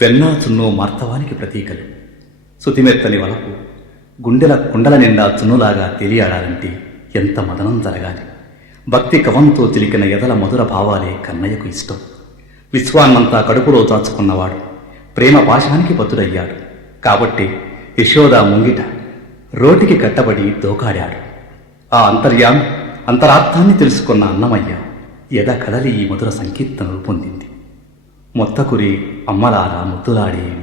వెన్నాచున్నో మార్తవానికి ప్రతీకలు. సుతిమెత్తని వలపు గుండెల కుండల నిండా చున్నులాగా తెలియాడాలంటే ఎంత మదనం జరగాలి. భక్తి కవంతో చిలికిన ఎదల మధుర భావాలే కన్నయ్యకు ఇష్టం. విశ్వాన్నంతా కడుపులో దాచుకున్నవాడు ప్రేమ పాశానికి బతుడయ్యాడు. కాబట్టి యశోద ముంగిట రోటికి కట్టబడి దోకాడాడు. ఆ అంతరార్థాన్ని తెలుసుకున్న అన్నమయ్య ఎద కదలి ఈ మధుర సంకీర్తన రూపొందింది. మొత్తకురి అమ్మలారా ముద్దులాడేవి.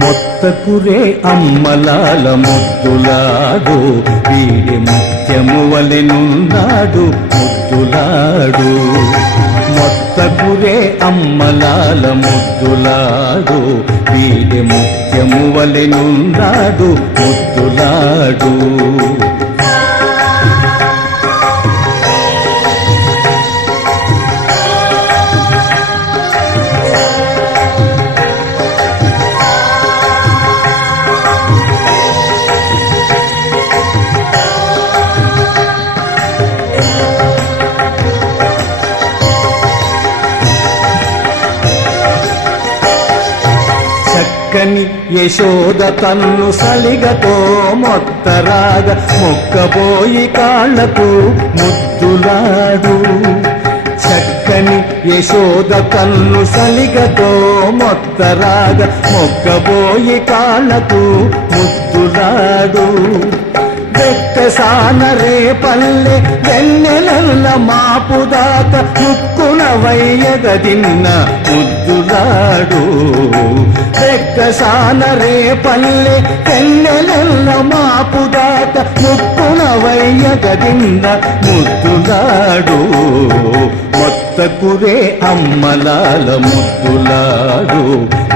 మొత్తకురే అమ్మలాల ముద్దులాడు, వీడి ముత్యము వలెనున్నాడు ముద్దులాడు. మొత్తకురే అమ్మలాల ముద్దులాడు, వీడి ముత్యము వలెనున్నాడు ముద్దులాడు. యశోద తన్ను సలిగతో మొత్తరాగ మొక్కబోయి కాళ్లకు ముద్దులాడు. చక్కని యశోద తన్ను సలిగతో మొత్తరాగ మొక్కబోయి కాళ్లకు ముద్దులాడు. వెక్కసాన రేపల్లె వెన్నెలల్ల మాపుదాత ముక్కున వయ్యగదిన్న ముద్దులాడు. వెక్కసాన రేపల్లె వెన్నెలల్ల మాపుదాత ముక్కున వయ్యగదిన్న ముద్దులాడు. మొత్తకురే అమ్మలాల ముద్దులాడు,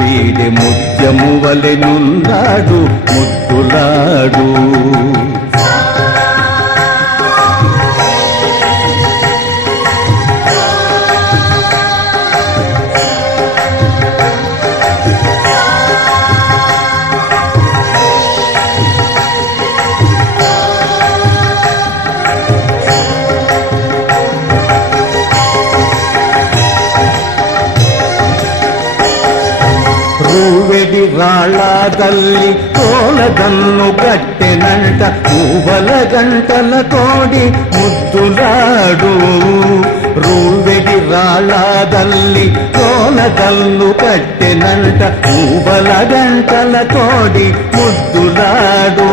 వీడి ముత్యము వలెనున్నాడు ముద్దులాడు. రూవెడి రాళ్ళాదల్లి తోలదన్ను గట్టెనంట ఊవల గంటల తోడి ముద్దులాడు. రూవెడి రాళ్ళాదల్లి తోలదల్లు గట్టెనంట ఊవల గంటల తోడి ముద్దులాడు.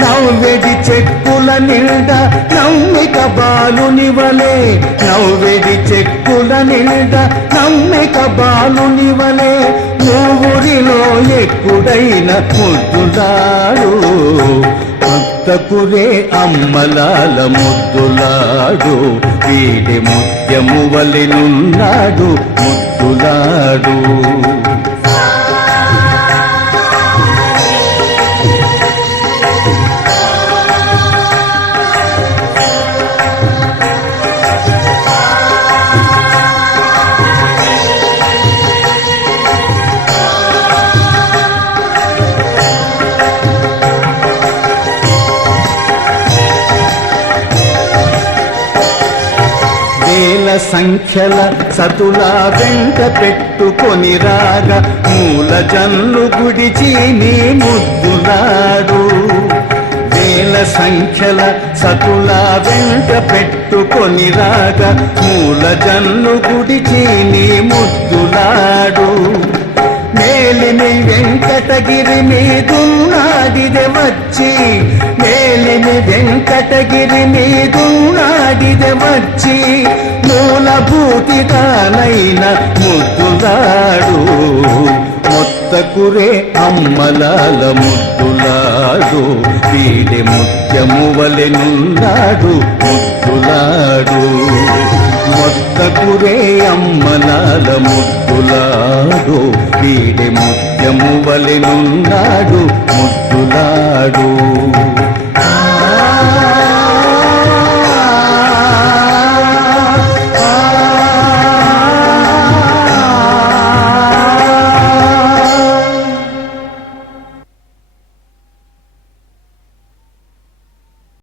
నవ్వెడి చెక్కుల నిండా నమ్మిక బాలునివలే, నవ్వెడి చెక్కుల నిండా నమ్మిక బాలునివలే ఊరిలో ఎక్కుడైన ముద్దులాడు. భక్తకురే అమ్మలాల ముద్దులాడు, వీడి ముత్యము వలెనున్నాడు ముద్దులాడు. సంఖ్యల సతులా వెంట పెట్టుకొని రాగా మూల జన్ను గుడిచి నీ ముద్దులాడు. వేల సంఖ్యల సతులా వెంట పెట్టుకొని రాగా మూల జన్ను గుడిచి నీ ముద్దులాడు. మేలిమి వెంకటగిరి మీదున్నాడిదే వచ్చి, మేలిమి వెంకటగిరి మీదున్నాడిదే వచ్చి మూలభూతిగానైన ముద్దులాడు. మొత్తకురే అమ్మలాల ముద్దులాడు, వీడి ముత్యము వలెనున్నాడు ముద్దులాడు. మొత్తకురే అమ్మలాల ముద్దులాడు, వీడి ముత్యము వలెనున్నాడు ముద్దులాడు.